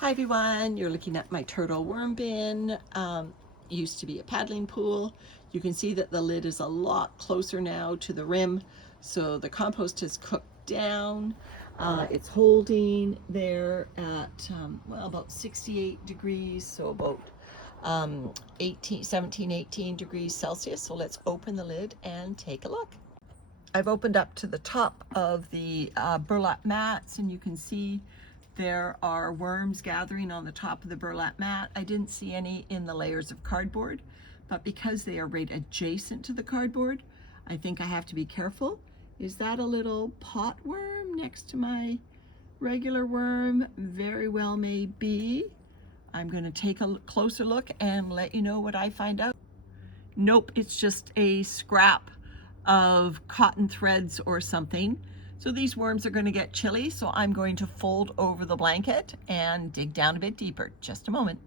Hi everyone, you're looking at my turtle worm bin. Used to be a paddling pool. You can see that the lid is a lot closer now to the rim, so the compost has cooked down. It's holding there at well, about 68 degrees, so about 17, 18 degrees Celsius. So let's open the lid and take a look. I've opened up to the top of the burlap mats, and you can see there are worms gathering on the top of the burlap mat. I didn't see any in the layers of cardboard, but because they are right adjacent to the cardboard, I think I have to be careful. Is that a little pot worm next to my regular worm? Very well may be. I'm going to take a closer look and let you know what I find out. Nope, it's just a scrap of cotton threads or something. So these worms are going to get chilly, so I'm going to fold over the blanket and dig down a bit deeper. Just a moment.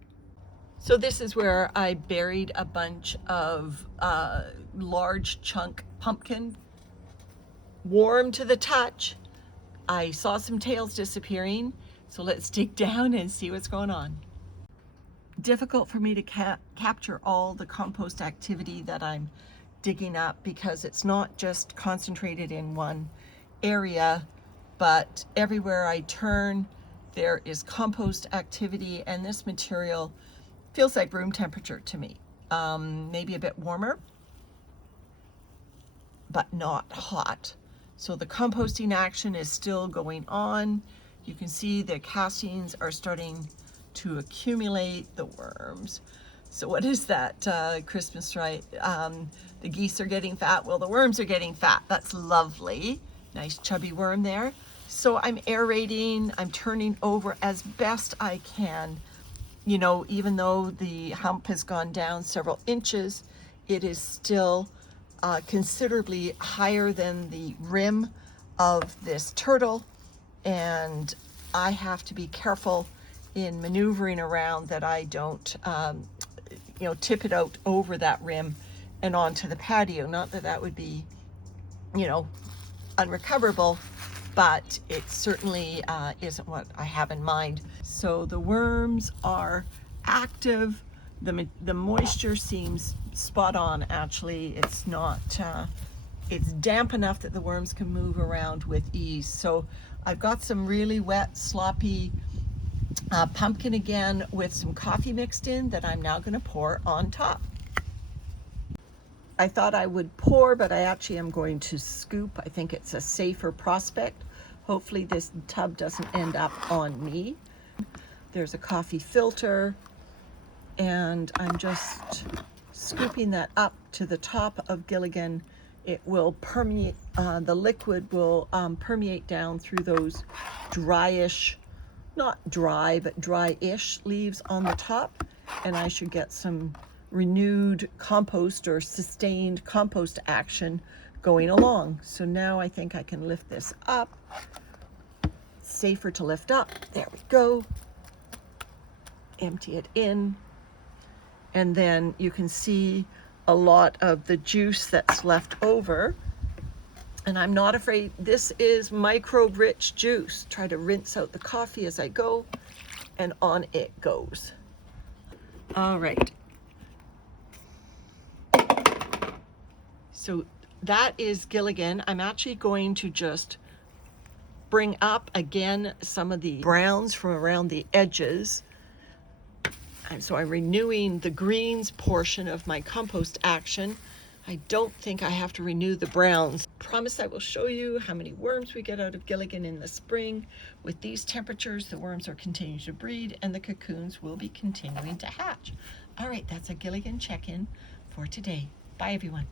So this is where I buried a bunch of large chunk pumpkin. Warm to the touch. I saw some tails disappearing, so let's dig down and see what's going on. Difficult for me to capture all the compost activity that I'm digging up because it's not just concentrated in one area, but everywhere I turn there is compost activity, and this material feels like room temperature to me. Maybe a bit warmer, but not hot. So the composting action is still going on. You can see the castings are starting to accumulate, the worms. So what is that Christmas, right? The geese are getting fat. Well, the worms are getting fat. That's lovely. Nice chubby worm there. So I'm aerating, I'm turning over as best I can. You know, even though the hump has gone down several inches, it is still considerably higher than the rim of this turtle, and I have to be careful in maneuvering around that I don't tip it out over that rim and onto the patio. Not that that would be unrecoverable, but it certainly isn't what I have in mind. So the worms are active. The moisture seems spot on, actually. It's not, it's damp enough that the worms can move around with ease. So I've got some really wet, sloppy pumpkin again with some coffee mixed in that I'm now gonna pour on top. I thought I would pour, but I actually am going to scoop. I think it's a safer prospect. Hopefully this tub doesn't end up on me. There's a coffee filter, and I'm just scooping that up to the top of Gilligan. It will permeate, the liquid will permeate down through those dryish, not dry, but dry-ish leaves on the top, and I should get some renewed compost or sustained compost action going along. So now I think I can lift this up. It's safer to lift up. There we go. Empty it in. And then you can see a lot of the juice that's left over. And I'm not afraid. This is microbe-rich juice. Try to rinse out the coffee as I go, and on it goes. All right. So that is Gilligan. I'm actually going to just bring up again some of the browns from around the edges. And so I'm renewing the greens portion of my compost action. I don't think I have to renew the browns. Promise I will show you how many worms we get out of Gilligan in the spring. With these temperatures, the worms are continuing to breed and the cocoons will be continuing to hatch. All right, that's a Gilligan check-in for today. Bye, everyone.